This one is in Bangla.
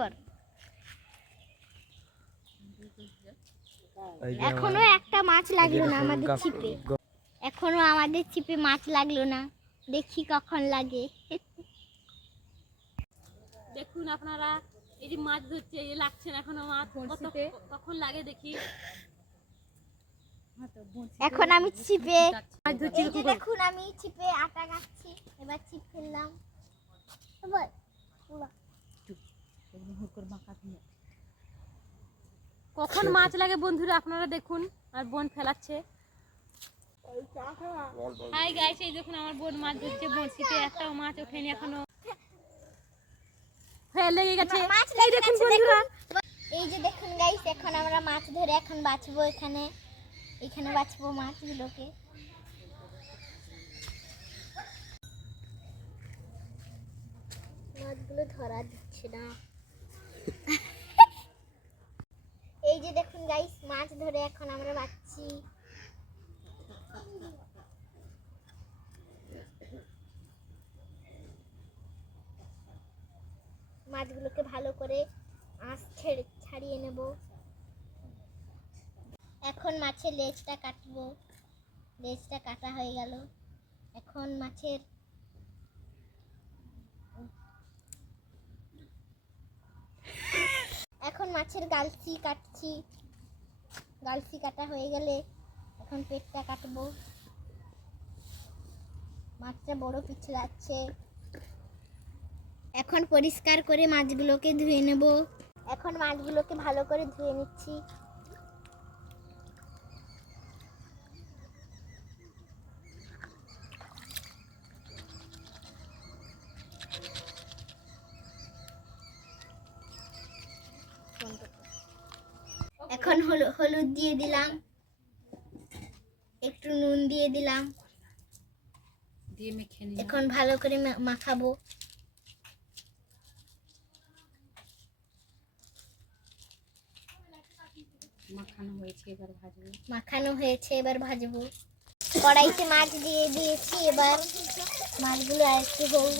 কর। এখনো একটা মাছ লাগলো না আমাদের ছিপে, এখনো আমাদের ছিপে মাছ লাগলো না, দেখি কখন লাগে। দেখুন আপনারা, এই যে মাছ ধরছে, এই যে লাগছে না এখনো মাছ, কখন লাগে দেখি। এখন আমি ছিপে মাছ ধরছি, দেখুন আমি ছিপে আটা গাচ্ছি, এবার ছিপ ফেললাম। কখন মাছ লাগে বন্ধুরা আপনারা দেখুন। আর বোন ফেলাচ্ছে। হাই গাইস, এই দেখুন আমার বোন মাছ ধরছে বড়শিতে, একটাও মাছ ওঠেনি এখনো, লেগে গেছে। এই দেখুন বন্ধুরা, এই যে দেখুন গাইস, এখন আমরা মাছ ধরে এখন বাছবো। এখানে বাছবো মাছগুলোকে। মাছগুলো ধরা দিচ্ছে না। এই যে দেখুন গাইস, মাছ ধরে এখন আমরা বাছছি। মাছগুলোকে ভালো করে আঁশ ছাড়িয়ে নেব। এখন মাছের লেজটা কাটবো। লেজটা কাটা হয়ে গেল। এখন মাছের গালসি কাটছি। গালসি কাটা হয়ে গেলে এখন পেটটা কাটবো। মাছটা বড় পিছলাচ্ছে। এখন পরিষ্কার করে মাছগুলোকে ধুয়ে নেব। এখন মাছগুলোকে ভালো করে ধুয়ে নিচ্ছি। এখন হলুদ দিয়ে দিলাম, একটু নুন দিয়ে দিলাম, এখন ভালো করে মাখাবো। মাখানো হয়েছে, এবার ভাজবো। কড়াইতে মাছ দিয়ে দিয়েছি, এবার মাছগুলো আর একটু হোক।